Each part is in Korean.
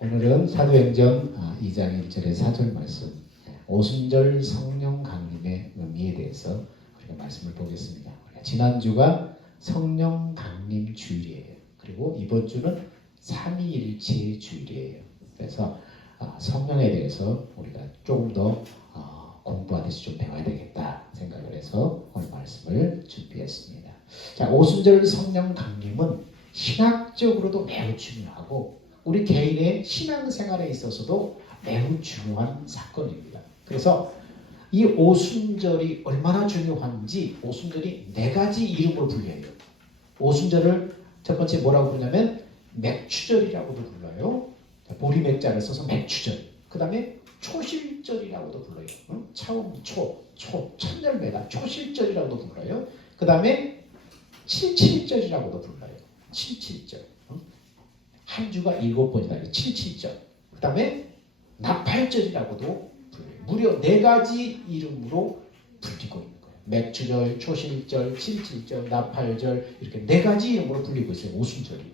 오늘은 사도행전 2장 1절의 4절 말씀, 오순절 성령 강림의 의미에 대해서 우리가 말씀을 보겠습니다. 지난주가 성령 강림 주일이에요. 그리고 이번 주는 삼위일체 주일이에요. 그래서 성령에 대해서 우리가 조금 더 공부하듯이 좀 배워야 되겠다 생각을 해서 오늘 말씀을 준비했습니다. 자, 오순절 성령 강림은 신학적으로도 매우 중요하고 우리 개인의 신앙생활에 있어서도 매우 중요한 사건입니다. 그래서 이 오순절이 얼마나 중요한지 오순절이 4가지 이름으로 불려요. 오순절을 첫 번째 뭐라고 부르냐면 맥추절이라고도 불러요. 보리맥자를 써서 맥추절. 그 다음에 초실절이라고도 불러요. 처음 천열매다 초실절이라고도 불러요. 그 다음에 칠칠절이라고도 불러요. 칠칠절. 한 주가 7번이다. 칠칠절. 그 다음에 나팔절이라고도 불려요. 무려 4가지 이름으로 불리고 있는 거예요. 맥추절, 초실절, 칠칠절, 나팔절 이렇게 4가지 이름으로 불리고 있어요. 오순절이.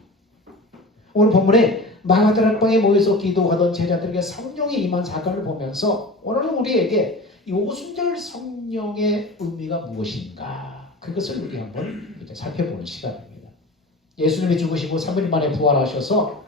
오늘 본문에 마가다락방에 모여서 기도하던 제자들에게 성령이 임한 사건을 보면서 오늘은 우리에게 이 오순절 성령의 의미가 무엇인가 그것을 우리 한번 이제 살펴보는 시간입니다. 예수님이 죽으시고 3일 만에 부활하셔서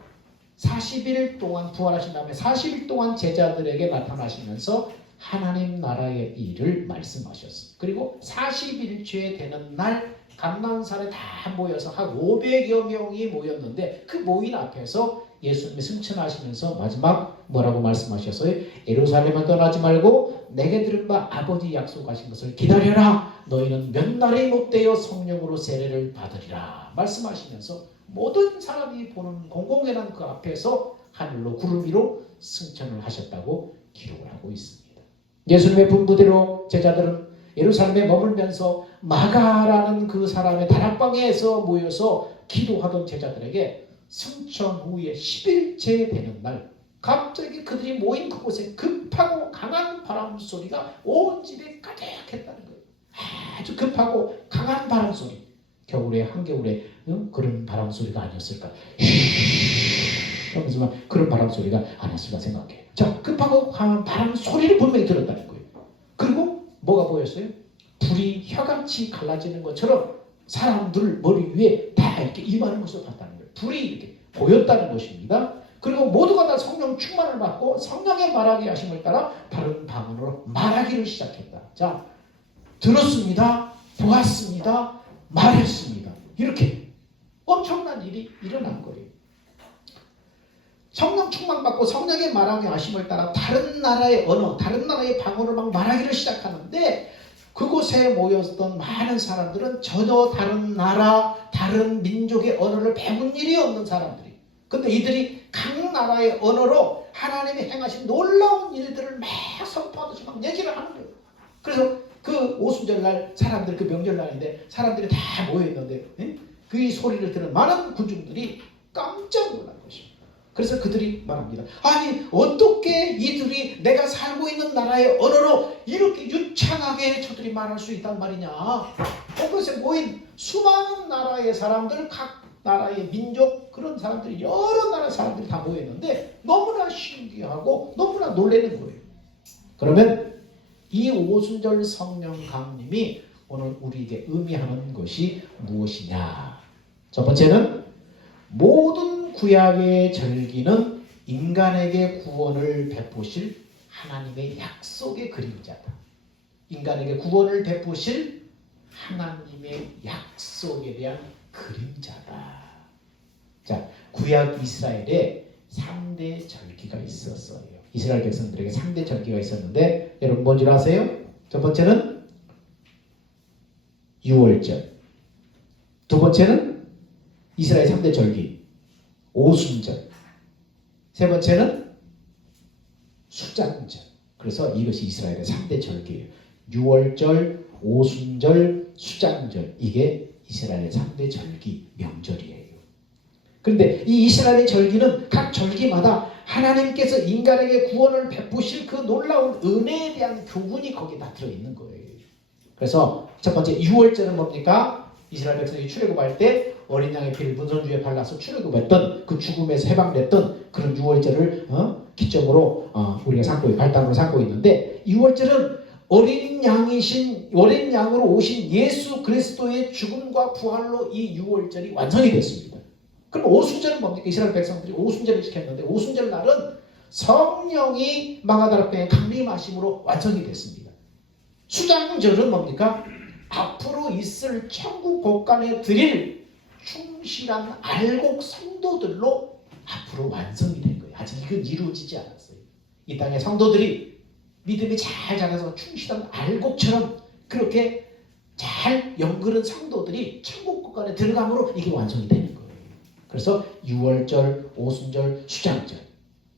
40일 동안 부활하신 다음에 40일 동안 제자들에게 나타나시면서 하나님 나라의 일을 말씀하셨어요. 그리고 40일째 되는 날 감난산에 다 모여서 한 500여 명이 모였는데 그 모인 앞에서 예수님이 승천하시면서 마지막 뭐라고 말씀하셨어요? 예루살렘을 떠나지 말고 내게 들은 바 아버지 약속하신 것을 기다려라. 너희는 몇 날이 못되어 성령으로 세례를 받으리라. 말씀하시면서 모든 사람이 보는 공공연한 그 앞에서 하늘로 구름 위로 승천을 하셨다고 기록을 하고 있습니다. 예수님의 분부대로 제자들은 예루살렘에 머물면서 마가라는 그 사람의 다락방에서 모여서 기도하던 제자들에게 승천 후에 10일째 되는 날 갑자기 그들이 모인 그곳에 급하고 강한 바람 소리가 온 집에 가득했다는 거예요. 아주 급하고 강한 바람 소리. 겨울에 한겨울에 그런 바람 소리가 아니었을까? 하면서 그런 바람 소리가 아니었을까 생각해요. 자, 급하고 강한 바람 소리를 분명히 들었다는 거예요. 그리고 뭐가 보였어요? 불이 혀같이 갈라지는 것처럼 사람들 머리 위에 다 이렇게 임하는 것을 봤다는 거예요. 불이 이렇게 보였다는 것입니다. 그리고 모두가 다 성령 충만을 받고 성령의 말하게 하심을 따라 다른 방언으로 말하기를 시작했다. 자, 들었습니다. 보았습니다. 말했습니다. 이렇게 엄청난 일이 일어난 거예요. 성령 충만받고 성령의 말하게 하심을 따라 다른 나라의 언어, 다른 나라의 방언을 막 말하기를 시작하는데 그곳에 모였던 많은 사람들은 전혀 다른 나라, 다른 민족의 언어를 배운 일이 없는 사람들이. 근데 이들이 각 나라의 언어로 하나님이 행하신 놀라운 일들을 막 선포하듯이 막 얘기를 하는 거예요. 그래서 그 오순절날 사람들, 그 명절날인데 사람들이 다 모여있는데 그 소리를 들은 많은 군중들이 깜짝 놀란 것입니다. 그래서 그들이 말합니다. 아니 어떻게 이들이 내가 살고 있는 나라의 언어로 이렇게 유창하게 저들이 말할 수 있단 말이냐. 그곳에 모인 수많은 나라의 사람들, 각 나라의 민족 그런 사람들이 여러 나라 사람들이 다 모였는데 너무나 신기하고 너무나 놀라는 거예요. 그러면 이 오순절 성령 강림이 오늘 우리에게 의미하는 것이 무엇이냐. 첫 번째는 모든 구약의 절기는 인간에게 구원을 베푸실 하나님의 약속의 그림자다. 인간에게 구원을 베푸실 하나님의 약속에 대한 그림자다. 자, 구약 이스라엘에 3대 절기가 있었어요. 이스라엘 백성들에게 3대 절기가 있었는데 여러분 뭔지 아세요? 첫 번째는 유월절. 두 번째는 이스라엘 3대 절기 오순절. 세 번째는 수장절. 그래서 이것이 이스라엘의 3대 절기예요. 유월절, 오순절, 수장절. 이게 이스라엘의 3대 절기 명절이에요. 그런데 이 이스라엘의 절기는 각 절기마다 하나님께서 인간에게 구원을 베푸실 그 놀라운 은혜에 대한 교훈이 거기에 다 들어있는 거예요. 그래서 첫 번째 유월절은 뭡니까? 이스라엘 백성이 출애굽할 때 어린 양의 피를 문선주에 발라서 출애굽했던 그 죽음에서 해방됐던 그런 유월절을 기점으로 우리가 발단으로 삼고 있는데, 유월절은 어린 양으로 오신 예수 그리스도의 죽음과 부활로 이 유월절이 완성이 됐습니다. 그럼 오순절은 뭡니까? 이스라엘 백성들이 오순절을 지켰는데, 오순절 날은 성령이 마가다락방에 강림하심으로 완성이 됐습니다. 수장절은 뭡니까? 앞으로 있을 천국 곳간에 드릴 충실한 알곡 성도들로 앞으로 완성이 된 거예요. 아직 이건 이루어지지 않았어요. 이 땅의 성도들이 믿음이 잘 자라서 충실한 알곡처럼 그렇게 잘 연그른 성도들이 천국 곳간에 들어감으로 이게 완성이 되는 거예요. 그래서 유월절, 오순절, 수장절.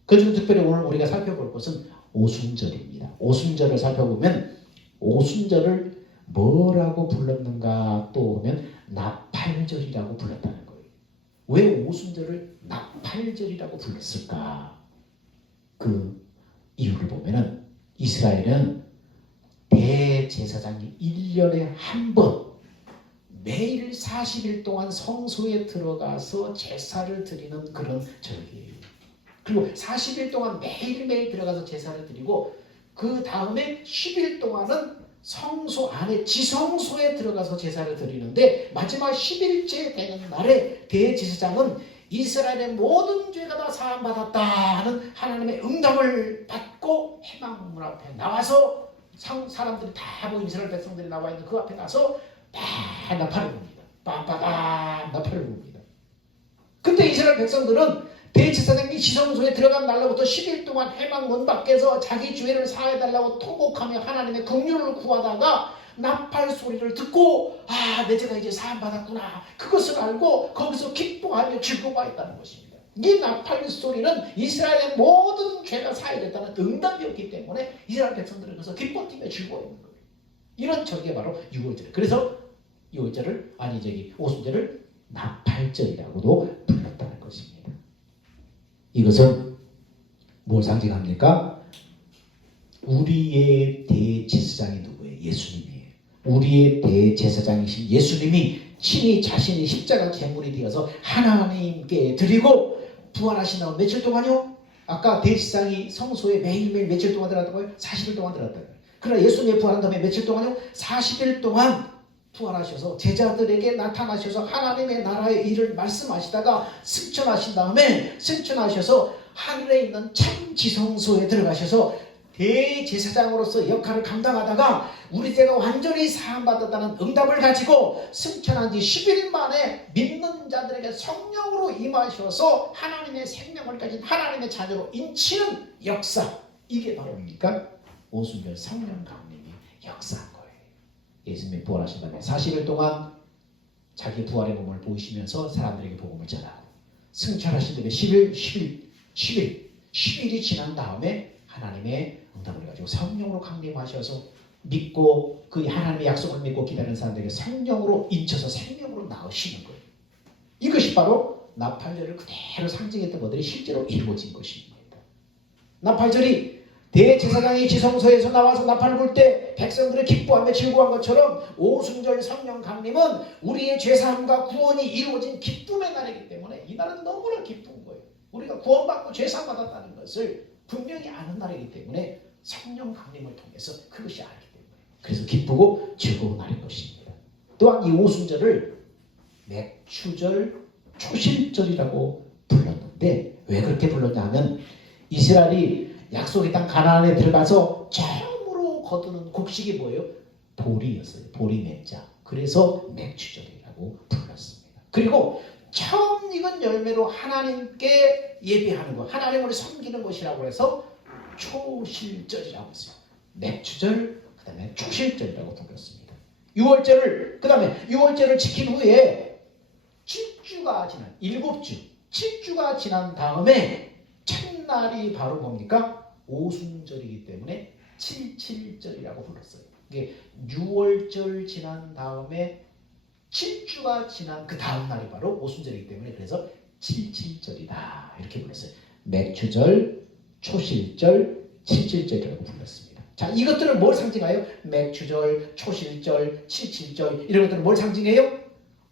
그중 특별히 오늘 우리가 살펴볼 것은 오순절입니다. 오순절을 살펴보면 오순절을 뭐라고 불렀는가 또 보면 나팔절이라고 불렀다는 거예요. 왜 오순절을 나팔절이라고 불렀을까? 그 이유를 보면은 이스라엘은 대제사장이 1년에 한 번 매일 40일 동안 성소에 들어가서 제사를 드리는 그런 절기예요. 그리고 40일 동안 매일매일 들어가서 제사를 드리고 그 다음에 10일 동안은 성소 안에 지성소에 들어가서 제사를 드리는데, 마지막 10일째 되는 날에 대제사장은 이스라엘의 모든 죄가 다 사함받았다 하는 하나님의 응답을 받고 회막문 앞에 나와서 사람들이 다 모인 이스라엘 백성들이 나와 있는 그 앞에 가서 다 나팔을 붑니다. 빰빠밤 나팔을 붑니다. 그때 이스라엘 백성들은 대제사장이 지성소에 들어간 날로부터 10일 동안 회막문 밖에서 자기 죄를 사해달라고 통곡하며 하나님의 긍휼을 구하다가 나팔 소리를 듣고 내 죄가 이제 사함받았구나, 그것을 알고 거기서 기뻐하며 즐거워했다는 것입니다. 이 나팔 소리는 이스라엘의 모든 죄가 사해졌다는 응답이었기 때문에 이스라엘 백성들은 그래서 기뻐 뛰며 즐거워했는 거예요. 이런 절기가 바로 유월절. 그래서 유월절을 오순절을 나팔절이라고도 불렀다는 것입니다. 이것은 뭘 상징합니까? 우리의 대제사장이 누구예요? 예수님이에요. 우리의 대제사장이신 예수님이 친히 자신이 십자가 제물이 되어서 하나님께 드리고 부활하신 다음 며칠 동안요? 아까 대제사장이 성소에 매일매일 며칠 동안 들어갔다고요? 40일 동안 들어갔다고요. 그러나 예수님이 부활한 다음에 며칠 동안요? 40일 동안 부활하셔서 제자들에게 나타나셔서 하나님의 나라의 일을 말씀하시다가 승천하신 다음에 승천하셔서 하늘에 있는 참 지성소에 들어가셔서 대제사장으로서 역할을 감당하다가 우리 죄가 완전히 사함받았다는 응답을 가지고 승천한 지 10일 만에 믿는 자들에게 성령으로 임하셔서 하나님의 생명을 가진 하나님의 자녀로 인치는 역사, 이게 바로 뭡니까? 오순절 성령 강림이 역사한 거예요. 예수님이 부활하신 다음에 40일 동안 자기 부활의 몸을 보이시면서 사람들에게 복음을 전하고, 승천하신 다음에 10일이 지난 다음에 하나님의 응답을 가지고 성령으로 강림하셔서 믿고 그 하나님의 약속을 믿고 기다리는 사람들에게 성령으로 인쳐서 생명으로 낳으시는 거예요. 이것이 바로 나팔절을 그대로 상징했던 것들이 실제로 이루어진 것입니다. 나팔절이 대제사장이 지성소에서 나와서 나팔을 불 때 백성들이 기뻐하며 즐거워한 것처럼 오순절 성령 강림은 우리의 죄사함과 구원이 이루어진 기쁨의 날이기 때문에 이 날은 너무나 기쁜 거예요. 우리가 구원받고 죄사함 받았다는 것을 분명히 아는 날이기 때문에 성령 강림을 통해서 그것이 알기 때문에 그래서 기쁘고 즐거운 날인 것입니다. 또한 이 오순절을 맥추절, 초실절이라고 불렀는데 왜 그렇게 불렀냐 하면 이스라엘이 약속의 땅 가나안에 들어가서 처음으로 거두는 곡식이 뭐예요? 보리였어요. 보리 맺자. 그래서 맥추절이라고 불렀습니다. 그리고 처음 익은 열매로 하나님께 예배하는 것, 하나님을 섬기는 것이라고 해서 초실절이라고 했어요. 맥추절, 그 다음에 초실절이라고 불렀습니다. 6월절을, 그 다음에 6월절을 지킨 후에 7주가 지난, 7주가 지난 다음에 첫날이 바로 뭡니까? 오순절이기 때문에 77절이라고 불렀어요. 이게 6월절 지난 다음에 7주가 지난 그 다음 날이 바로 오순절이기 때문에 그래서 77절이다 이렇게 불렀어요. 맥추절, 초실절, 77절이라고 불렀습니다. 자, 이것들은 뭘 상징해요? 맥추절, 초실절, 77절 이런 것들은 뭘 상징해요?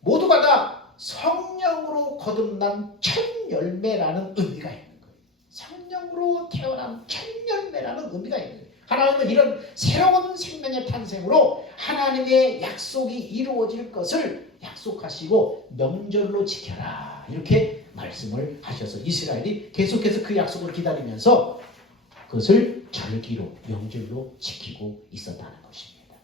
모두가 다 성령으로 거듭난 첫 열매라는 의미가 있는 거예요. 성령으로 태어난 첫 열매라는 의미가 있는 거예요. 하나님은 이런 새로운 생명의 탄생으로 하나님의 약속이 이루어질 것을 약속하시고 명절로 지켜라 이렇게 말씀을 하셔서 이스라엘이 계속해서 그 약속을 기다리면서 그것을 절기로 명절로 지키고 있었다는 것입니다.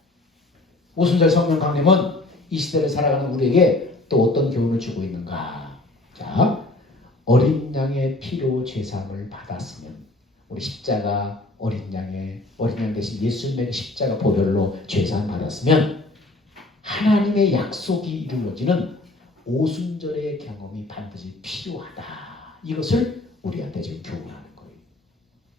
오순절 성령 강림은 이 시대를 살아가는 우리에게 또 어떤 교훈을 주고 있는가? 자, 어린 양의 피로 제사함을 받았으면 우리 십자가 어린 양 대신 예수님의 십자가 보혈로 제사함 받았으면 하나님의 약속이 이루어지는 오순절의 경험이 반드시 필요하다. 이것을 우리한테 지금 교훈하는 거예요.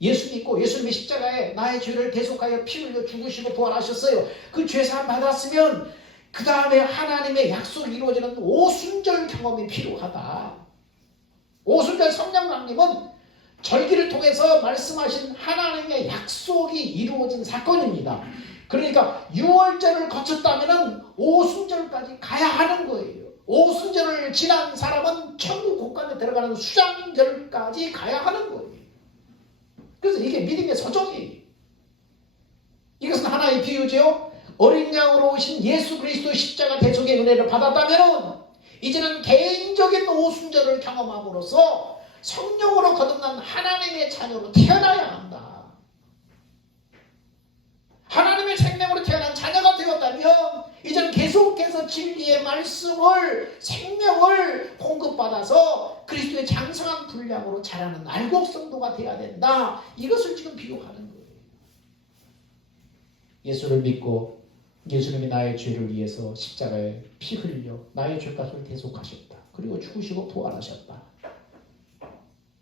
예수 믿고 예수님의 십자가에 나의 죄를 대속하여 피 흘려 죽으시고 부활하셨어요. 그 죄사함 받았으면 그 다음에 하나님의 약속이 이루어지는 오순절 경험이 필요하다. 오순절 성령 강림은 절기를 통해서 말씀하신 하나님의 약속이 이루어진 사건입니다. 그러니까 6월절을 거쳤다면 오순절까지 가야 하는 거예요. 오순절을 지난 사람은 천국 곳간에 들어가는 수장절까지 가야 하는 거예요. 그래서 이게 믿음의 서정이에요. 이것은 하나의 비유죠. 어린 양으로 오신 예수 그리스도의 십자가 대속의 은혜를 받았다면 이제는 개인적인 오순절을 경험함으로써 성령으로 거듭난 하나님의 자녀로 태어나야 한다. 하나님의 생명으로 태어난 자녀가 되었다면 이제는 계속해서 진리의 말씀을 생명을 공급받아서 그리스도의 장성한 분량으로 자라는 알곡 성도가 되어야 된다. 이것을 지금 비유하는 거예요. 예수를 믿고 예수님이 나의 죄를 위해서 십자가에 피 흘려 나의 죄값을 대속하셨다. 그리고 죽으시고 부활하셨다.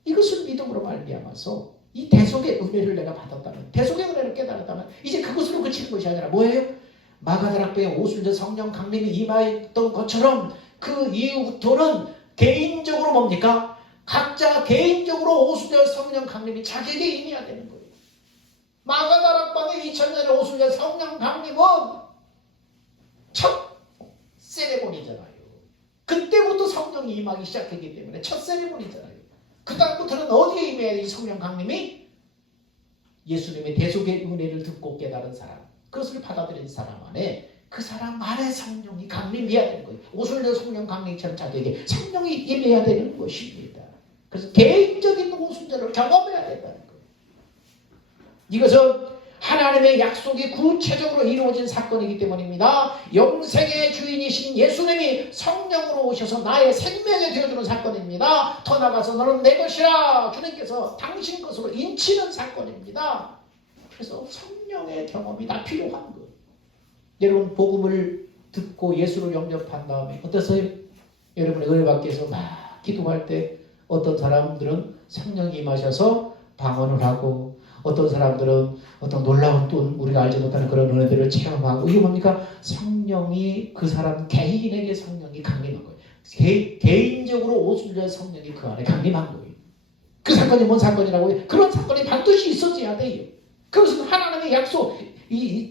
이것을 믿음으로 말미암아서 이 대속의 은혜를 내가 받았다면, 대속의 은혜를 깨달았다면 이제 그것으로 그치는 것이 아니라 뭐예요? 마가다락방에 오순절 성령 강림이 임하였던 것처럼 그 이후부터는 개인적으로 뭡니까? 각자 개인적으로 오순절 성령 강림이 자기에게 임해야 되는 거예요. 마가다락방의 2000년의 오순절 성령 강림은 첫 세레모니잖아요. 그때부터 성령이 임하기 시작했기 때문에 첫 세레모니잖아요. 그 다음부터는 어디에 임해야 이 성령 강림이? 예수님의 대속의 은혜를 듣고 깨달은 사람, 그것을 받아들인 사람 안에 그 사람 안에 성령이 강림해야 되는 거예요. 오순절 성령 강림처럼 자기에게 성령이 임해야 되는 것입니다. 그래서 개인적인 오순절을 경험해야 된다는 거예요. 이것은 하나님의 약속이 구체적으로 이루어진 사건이기 때문입니다. 영생의 주인이신 예수님이 성령으로 오셔서 나의 생명이 되어주는 사건입니다. 더 나아가서 너는 내 것이라 주님께서 당신 것으로 인치는 사건입니다. 그래서 성령의 경험이 다 필요한 거예요. 여러분 복음을 듣고 예수를 영접한 다음에 어떠세요? 여러분의 은혜 받기 위해서 막 기도할 때 어떤 사람들은 성령이 임하셔서 방언을 하고 어떤 사람들은 어떤 놀라운 또 우리가 알지 못하는 그런 은혜들을 체험하고 이게 뭡니까? 성령이 그 사람 개인에게 성령이 강림한 거예요. 개인적으로 오순절 성령이 그 안에 강림한 거예요. 그 사건이 뭔 사건이라고요? 그런 사건이 반드시 있어져야 돼요. 그것은 하나님의 약속,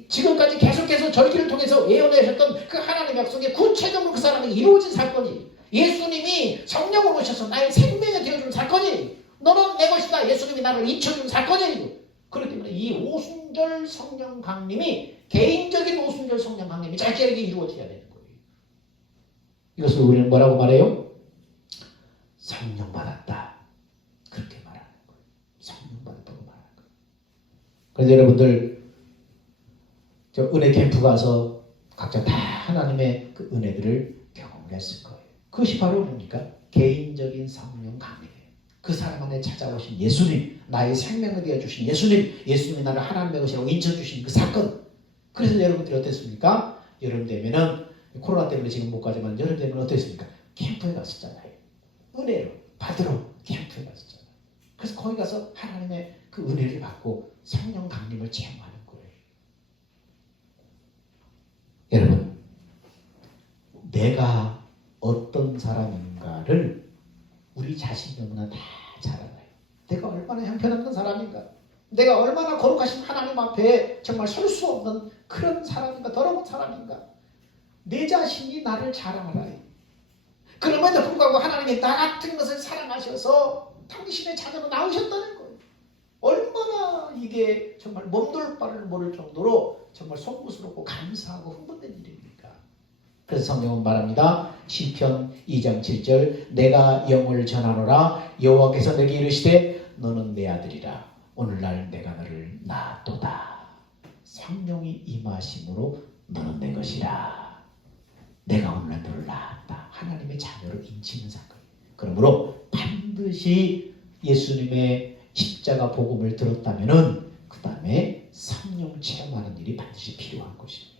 지금까지 계속해서 절기를 통해서 예언하셨던 그 하나님의 약속이 구체적으로 그 사람이 이루어진 사건이에요. 예수님이 성령으로 오셔서 나의 생명이 되어주는 사건이에요. 너는 내 것이다. 예수님이 나를 잊혀주는 사건이에요. 그렇기 때문에 이 오순절 성령 강림이 개인적인 오순절 성령 강림이 자기에게 이루어져야 되는 거예요. 이것을 우리는 뭐라고 말해요? 성령 받았다. 그렇게 말하는 거예요. 성령 받았다고 말하는 거예요. 그래서 여러분들 저 은혜 캠프 가서 각자 다 하나님의 그 은혜들을 경험했을 거예요. 그것이 바로 뭡니까? 개인적인 성령 강림이에요. 그 사람 안에 찾아오신 예수님, 나의 생명을 되어주신 예수님, 예수님이 나를 하나님의 것이라고 인쳐주신 그 사건. 그래서 여러분들이 어땠습니까? 여름 되면은 코로나 때문에 지금 못 가지만 여름 되면 어땠습니까? 캠프에 갔었잖아요. 은혜로 받으러 캠프에 갔었잖아요. 그래서 거기 가서 하나님의 그 은혜를 받고 성령 강림을 체험하는 거예요. 여러분, 내가 어떤 사람인가를 우리 자신 너무나 다 잘 알아요. 내가 얼마나 형편없는 사람인가, 내가 얼마나 거룩하신 하나님 앞에 정말 설 수 없는 그런 사람인가, 더러운 사람인가, 내 자신이 나를 잘 알아요. 그럼에도 불구하고 하나님이 나 같은 것을 사랑하셔서 당신의 자녀로 낳으셨다는 거예요. 얼마나 이게 정말 몸둘 바를 모를 정도로 정말 송구스럽고 감사하고 흥분된 일입니까? 그래서 성경은 말합니다. 시편 2장 7절 내가 영을 전하노라 여호와께서 내게 이르시되 너는 내 아들이라 오늘날 내가 너를 낳았도다. 성령이 임하심으로 너는 내 것이라. 내가 오늘날 너를 낳았다. 하나님의 자녀로 인치는 사건. 그러므로 반드시 예수님의 십자가 복음을 들었다면은 그 다음에 성령 체험하는 일이 반드시 필요한 것입니다.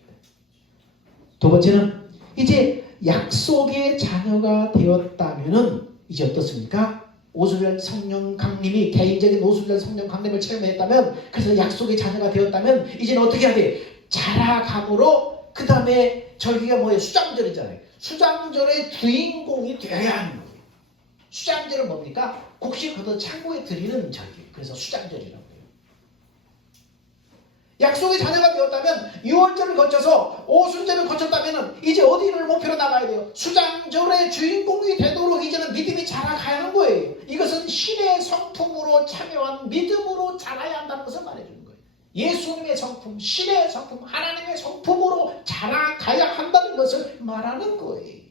두 번째는 이제 약속의 자녀가 되었다면은 이제 어떻습니까? 오순절 성령 강림이 개인적인 오순절 성령 강림을 체험했다면 그래서 약속의 자녀가 되었다면 이제는 어떻게 해야 돼? 자라감으로 그 다음에 절기가 뭐예요? 수장절이잖아요. 수장절의 주인공이 되어야 하는 거예요. 수장절은 뭡니까? 곡식 걷어 창고에 드리는 절기. 그래서 수장절이라고 해요. 약속의 자녀가 되었다면 6월절을 거쳐서 오순절을 거쳤다면 이제 어디를 목표로 나가야 돼요? 수장절의 주인공이 되도록 이제는 믿음이 자라가야 하는 거예요. 이것은 신의 성품으로 참여한 믿음으로 자라야 한다는 것을 말해주는 거예요. 예수님의 성품, 신의 성품, 하나님의 성품으로 자라가야 한다는 것을 말하는 거예요.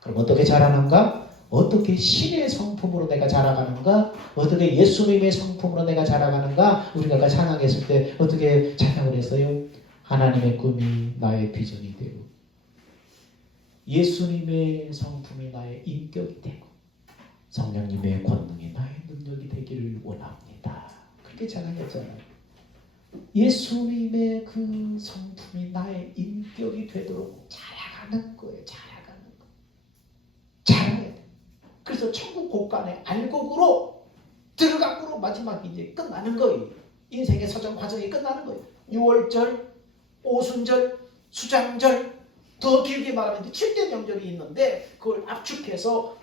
그럼 어떻게 자라는가? 어떻게 신의 성품으로 내가 자라가는가? 어떻게 예수님의 성품으로 내가 자라가는가? 우리가 아까 찬양했을 때 어떻게 찬양을 했어요? 하나님의 꿈이 나의 비전이 되고 예수님의 성품이 나의 인격이 되고 성령님의 권능이 나의 능력이 되기를 원합니다. 그렇게 찬양했잖아요. 예수님의 그 성품이 나의 인격이 되도록 자라가는 거예요. 자라가는 거. 자라야 돼. 그래서 천국 곳간에 알곡으로 들어감으로 마지막에 이제 끝나는 거예요. 인생의 서정 과정이 끝나는 거예요. 6월절, 오순절, 수장절, 더 길게 말하면 7대 명절이 있는데 그걸 압축해서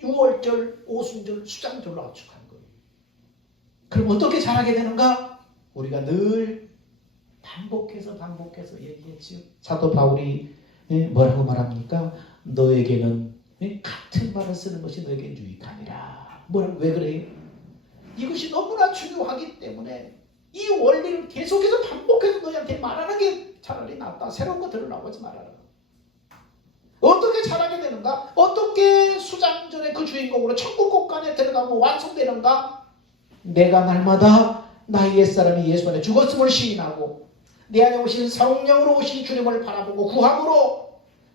6월절, 오순절, 수장절로 압축한 거예요. 그럼 어떻게 자라게 되는가? 우리가 늘 반복해서 얘기했지요. 사도 바울이 뭐라고 말합니까? 너에게는 같은 말을 쓰는 것이 너에게 유익하니라. 왜 그래요? 이것이 너무나 중요하기 때문에 이 원리를 계속해서 반복해서 너희한테 말하는 게 차라리 낫다. 새로운 거 들으라고 하지 말아라. 어떻게 자라게 되는가? 어떻게 수장전의 그 주인공으로 천국 곳간에 들어가면 완성되는가? 내가 날마다 나의 옛사람이 예수 안에 죽었음을 시인하고 내 안에 오신 성령으로 오신 주님을 바라보고 구함으로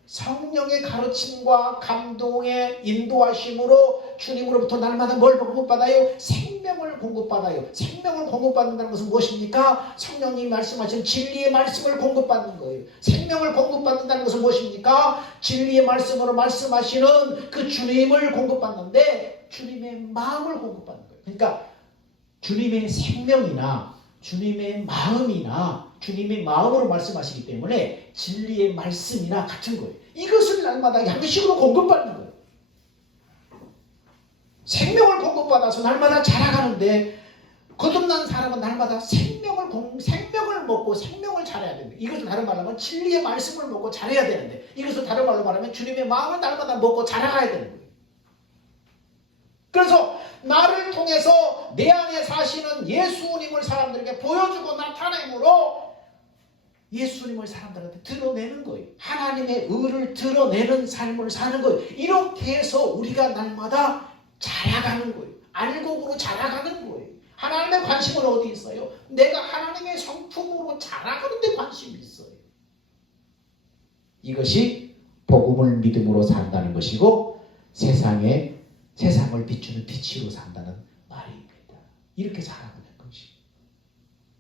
성령의 가르침과 감동의 인도하심으로 주님으로부터 날마다 뭘 공급받아요? 생명을 공급받아요. 생명을 공급받는다는 것은 무엇입니까? 성령님이 말씀하신 진리의 말씀을 공급받는 거예요. 생명을 공급받는다는 것은 무엇입니까? 진리의 말씀으로 말씀하시는 그 주님을 공급받는데 주님의 마음을 공급받는 거예요. 그러니까 주님의 생명이나 주님의 마음이나 주님의 마음으로 말씀하시기 때문에 진리의 말씀이나 같은 거예요. 이것을 날마다 양식으로 공급받는 거예요. 생명을 공급받아서 날마다 자라가는데 거듭난 사람은 날마다 생명을 먹고 생명을 자라야 됩니다. 이것을 다른 말로 하면 진리의 말씀을 먹고 자라야 되는데 이것을 다른 말로 말하면 주님의 마음을 날마다 먹고 자라가야 되는 거예요. 그래서 나를 통해서 내 안에 사시는 예수님을 사람들에게 보여주고 나타내므로 예수님을 사람들한테 드러내는 거예요. 하나님의 의를 드러내는 삶을 사는 거예요. 이렇게 해서 우리가 날마다 자라가는 거예요. 알곡으로 자라가는 거예요. 하나님의 관심은 어디 있어요? 내가 하나님의 성품으로 자라가는 데 관심이 있어요. 이것이 복음을 믿음으로 산다는 것이고 세상을 비추는 빛으로 산다는 말입니다. 이렇게 살아가는 것이.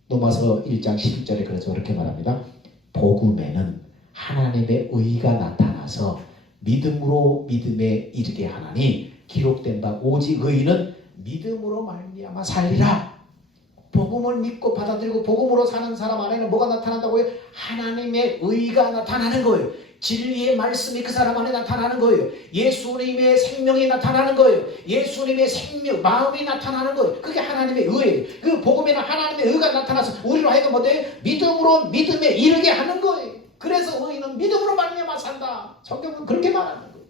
로마서 1장 11절에 그래서 그렇게 말합니다. 복음에는 하나님의 의가 나타나서 믿음으로 믿음에 이르게 하나니 기록된 바 오직 의인은 믿음으로 말미암아 살리라. 복음을 믿고 받아들이고 복음으로 사는 사람 안에는 뭐가 나타난다고요? 하나님의 의가 나타나는 거예요. 진리의 말씀이 그 사람 안에 나타나는 거예요. 예수님의 생명이 나타나는 거예요. 예수님의 생명, 마음이 나타나는 거예요. 그게 하나님의 의예요. 그 복음에는 하나님의 의가 나타나서 우리로 하여금 뭐예요? 믿음으로 믿음에 이르게 하는 거예요. 그래서 의인은 믿음으로 말미암아 산다. 성경은 그렇게 말하는 거예요.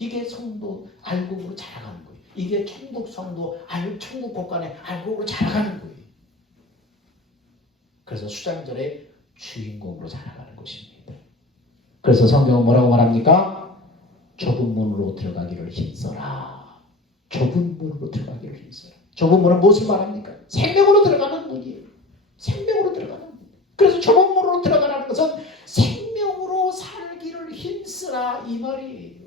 이게 성도 알곡으로 자라가는 거예요. 이게 천국 성도 천국 곳간에 알곡으로 자라가는 거예요. 그래서 수장절의 주인공으로 자라가는 것입니다. 그래서 성경은 뭐라고 말합니까? 좁은 문으로 들어가기를 힘써라. 좁은 문으로 들어가기를 힘써라. 좁은 문은 무엇을 말합니까? 생명으로 들어가는 문이에요. 생명으로 들어가는 문. 그래서 좁은 문으로 들어가라는 것은 생명으로 살기를 힘쓰라 이 말이에요.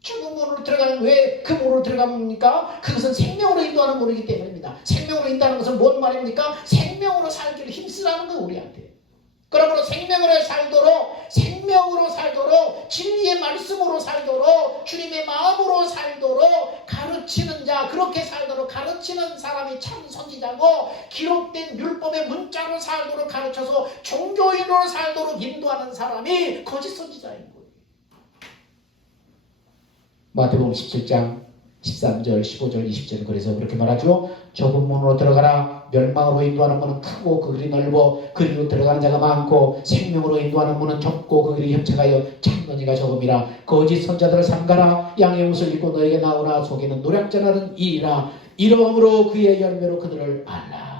좁은 문으로 들어가는 왜 그 문으로 들어갑니까? 그것은 생명으로 인도하는 문이기 때문입니다. 생명으로 인도하는 것은 뭔 말입니까? 생명으로 살기를 힘쓰라는 거 우리한테. 그러므로 생명으로 살도록 진리의 말씀으로 살도록 주님의 마음으로 살도록 가르치는 자, 그렇게 살도록 가르치는 사람이 참 선지자고, 기록된 율법의 문자로 살도록 가르쳐서 종교인으로 살도록 인도하는 사람이 거짓 선지자인 거예요. 마태복음 17장 13절, 15절, 20절 그래서 그렇게 말하죠. 좁은 문으로 들어가라. 멸망으로 인도하는 문은 크고 그 길이 넓어 그리로 들어가는 자가 많고, 생명으로 인도하는 문은 좁고 그 길이 협착하여 찾는 이가 적음이라. 거짓 선자들을 삼가라. 양의 옷을 입고 너에게 나오라. 속에는 노략질하는 이라. 이러므로 그의 열매로 그들을 알라.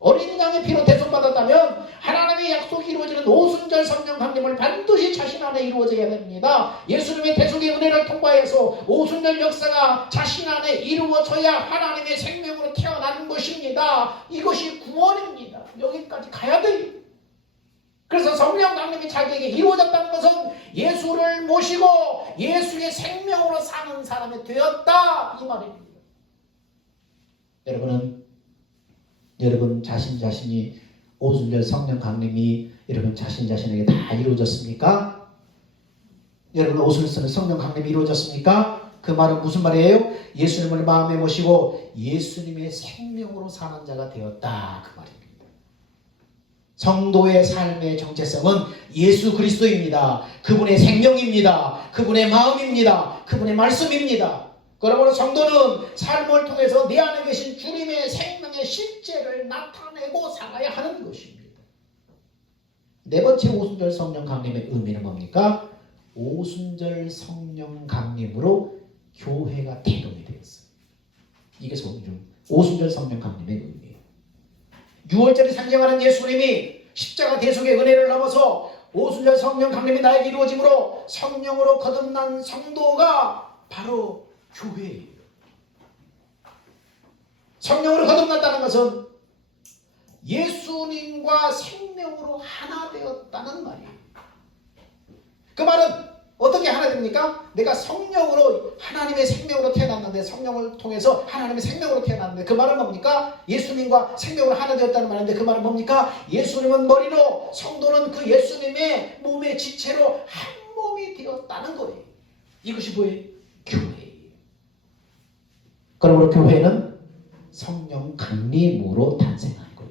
어린 양의 피로 대속받았다면 하나님의 약속이 이루어지는 오순절 성령 강림을 반드시 자신 안에 이루어져야 됩니다. 예수님의 대속의 은혜를 통과해서 오순절 역사가 자신 안에 이루어져야 하나님의 생명으로 태어나는 것입니다. 이것이 구원입니다. 여기까지 가야 돼요. 그래서 성령 강림이 자기에게 이루어졌다는 것은 예수를 모시고 예수의 생명으로 사는 사람이 되었다 이 말입니다. 여러분 자신이 오순절 성령 강림이 여러분 자신에게 다 이루어졌습니까? 여러분 오순절 성령 강림이 이루어졌습니까? 그 말은 무슨 말이에요? 예수님을 마음에 모시고 예수님의 생명으로 사는 자가 되었다 그 말입니다. 성도의 삶의 정체성은 예수 그리스도입니다. 그분의 생명입니다. 그분의 마음입니다. 그분의 말씀입니다. 그러므로 성도는 삶을 통해서 내 안에 계신 주님의 생명의 실제를 나타내고 살아야 하는 것입니다. 네 번째 오순절 성령 강림의 의미는 뭡니까? 오순절 성령 강림으로 교회가 태동이 되었어요. 이게 오순절 성령 강림의 의미예요. 6월절이 상징하는 예수님이 십자가 대속의 은혜를 넘어서 오순절 성령 강림이 나에게 이루어짐으로 성령으로 거듭난 성도가 바로 교회예요. 성령으로 거듭났다는 것은 예수님과 생명으로 하나 되었다는 말이에요. 그 말은 어떻게 하나 됩니까? 내가 성령으로 하나님의 생명으로 태어났는데, 성령을 통해서 하나님의 생명으로 태어났는데, 그 말은 뭡니까? 예수님과 생명으로 하나 되었다는 말인데, 그 말은 뭡니까? 예수님은 머리로, 성도는 그 예수님의 몸의 지체로 한 몸이 되었다는 거예요. 이것이 뭐예요? 교회예요. 그러므로 교회는 성령 강림으로 탄생한 거예요.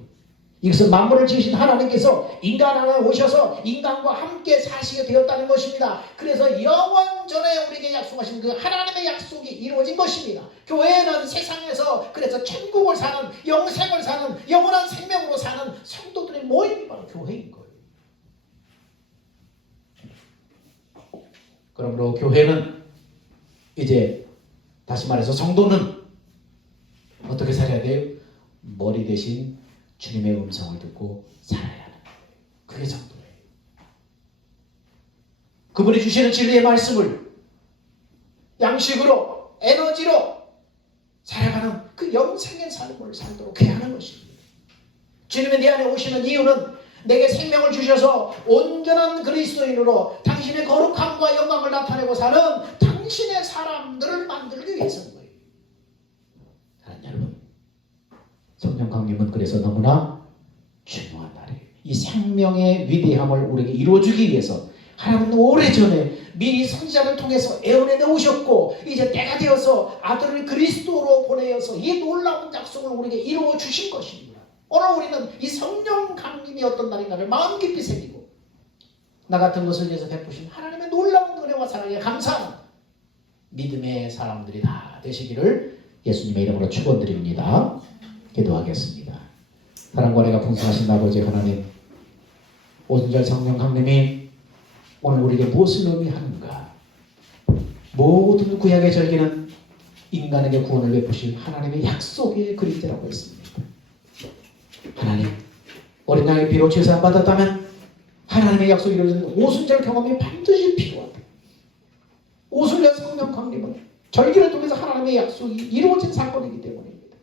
이것은 만물을 지으신 하나님께서 인간 안에 오셔서 인간과 함께 사시게 되었다는 것입니다. 그래서 영원전에 우리에게 약속하신 그 하나님의 약속이 이루어진 것입니다. 교회는 세상에서 그래서 천국을 사는, 영생을 사는, 영원한 생명으로 사는 성도들의 모임이 바로 교회인 거예요. 그러므로 교회는 이제 다시 말해서 성도는 어떻게 살아야 돼요? 머리 대신 주님의 음성을 듣고 살아야 하는 거예요. 그게 성도예요. 그분이 주시는 진리의 말씀을 양식으로, 에너지로 살아가는 그 영생의 삶을 살도록 해야 하는 것입니다. 주님이 내 안에 오시는 이유는 내게 생명을 주셔서 온전한 그리스도인으로 당신의 거룩함과 영광을 나타내고 사는 당신의 사람들을 만들기 위해서인 거예요. 여러분, 성령 강림은 그래서 너무나 중요한 날이에요. 이 생명의 위대함을 우리에게 이루어주기 위해서 하나님은 오래전에 미리 선지자를 통해서 애원해 내오셨고, 이제 때가 되어서 아들을 그리스도로 보내어서 이 놀라운 약속을 우리에게 이루어 주신 것입니다. 오늘 우리는 이 성령 강림이 어떤 날인가를 마음 깊이 새기고, 나 같은 것을 위해서 베푸신 하나님의 놀라운 은혜와 사랑에 감사하는 믿음의 사람들이 다 되시기를 예수님의 이름으로 축원드립니다. 기도하겠습니다. 사랑과 은혜가 풍성하신 아버지 하나님, 오순절 성령 강림이 오늘 우리에게 무엇을 의미하는가? 모든 구약의 절기는 인간에게 구원을 베푸실 하나님의 약속의 그림자라고 했습니다. 하나님, 어린 양의 피로 제사 받았다면 하나님의 약속이 이루어지는 오순절 경험이 반드시 필요하다. 오순절 성령 강림은 절기를 통해서 하나님의 약속이 이루어진 사건이기 때문입니다.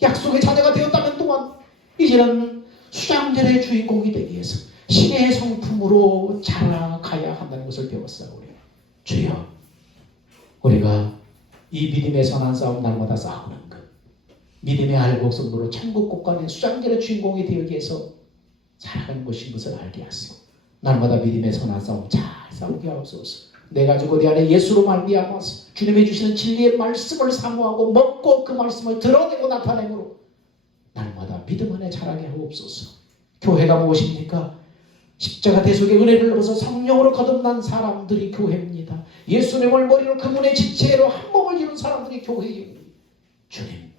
약속의 자녀가 되었다면 또한 이제는 수장절의 주인공이 되기 위해서 신의 성품으로 자라가야 한다는 것을 배웠사오니 주여, 우리가 이 믿음의 선한 싸움 날마다 싸우는 것, 믿음의 알곡성으로 천국 곳간의 수장절의 주인공이 되기 위해서 살아가는 것인 것을 알게 하시고 날마다 믿음의 선한 싸움 잘 싸우게 하옵소서. 내가 주고 내 안에 예수로 말미암아서 주님이 주시는 진리의 말씀을 사모하고 먹고 그 말씀을 드러내고 나타내므로 날마다 믿음 안에 자라게 하옵소서. 교회가 무엇입니까? 십자가 대속의 은혜를 넘어서 성령으로 거듭난 사람들이 교회입니다. 예수님을 머리로 그분의 지체로 한 몸을 이룬 사람들이 교회입니다. 주님,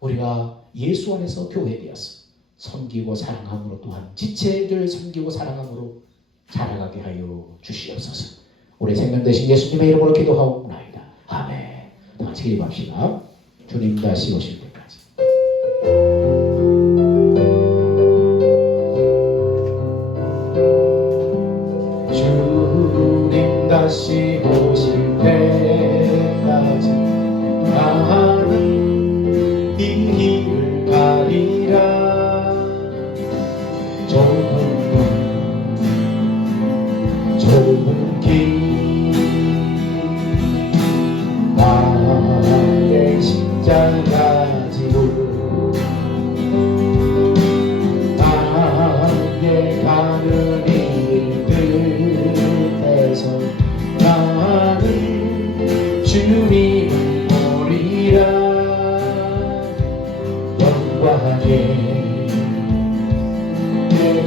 우리가 예수 안에서 교회되어서 섬기고 사랑함으로 또한 지체를 섬기고 사랑함으로 자라가게 하여 주시옵소서. 우리 생명 되신 예수님의 이름으로 기도하옵나이다. 아멘. 다 같이 기도합시다. 주님 다시 오실 때까지. 주님 다시 오실 때까지 나는 이 길을 가리라. 좁은 길 나의 십자가 지고 나의 가는 일들에서 나는 주님을 보리라. 영광의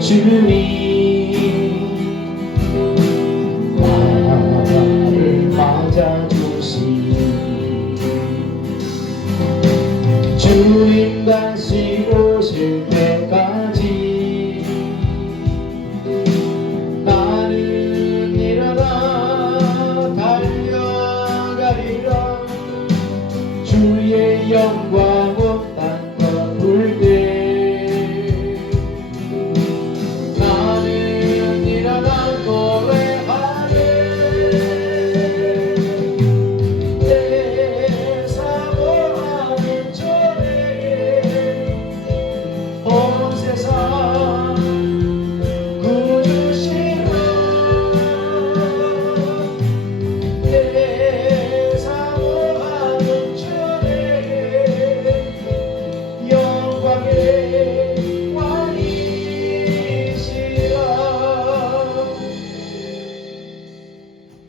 주님 나를 맞아주시니 주님 다시 오실 때까지 나는 일어나 달려가리라. 주의 영광 온 땅과 불때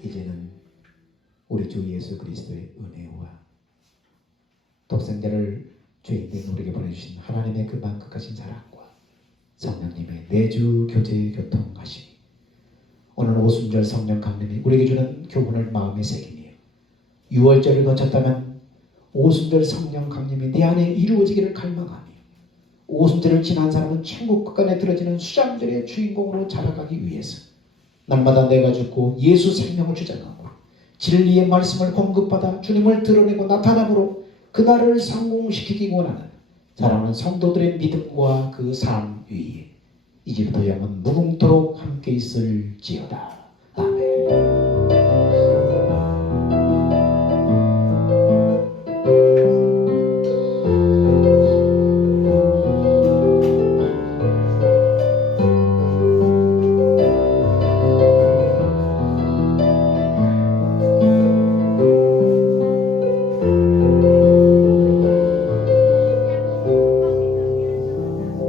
이제는 우리 주 예수 그리스도의 은혜와 독생자를 죄인된 우리에게 보내주신 하나님의 그 만극하신 사랑과 성령님의 내주 교제 교통하심이 오늘 오순절 성령 강림이 우리에게 주는 교훈을 마음에 새기며 6월절을 거쳤다면 오순절 성령 강림이 내 안에 이루어지기를 갈망하며 오순절을 지난 사람은 천국 끝간에 들어지는 수장절의 주인공으로 자라가기 위해서 날마다 내가 죽고 예수 생명을 주장하고 진리의 말씀을 공급받아 주님을 드러내고 나타남으로 그날을 성공시키기 원하는 사랑하는 성도들의 믿음과 그 삶 위에 이제부터 영원 무궁토록 함께 있을지어다. 아멘.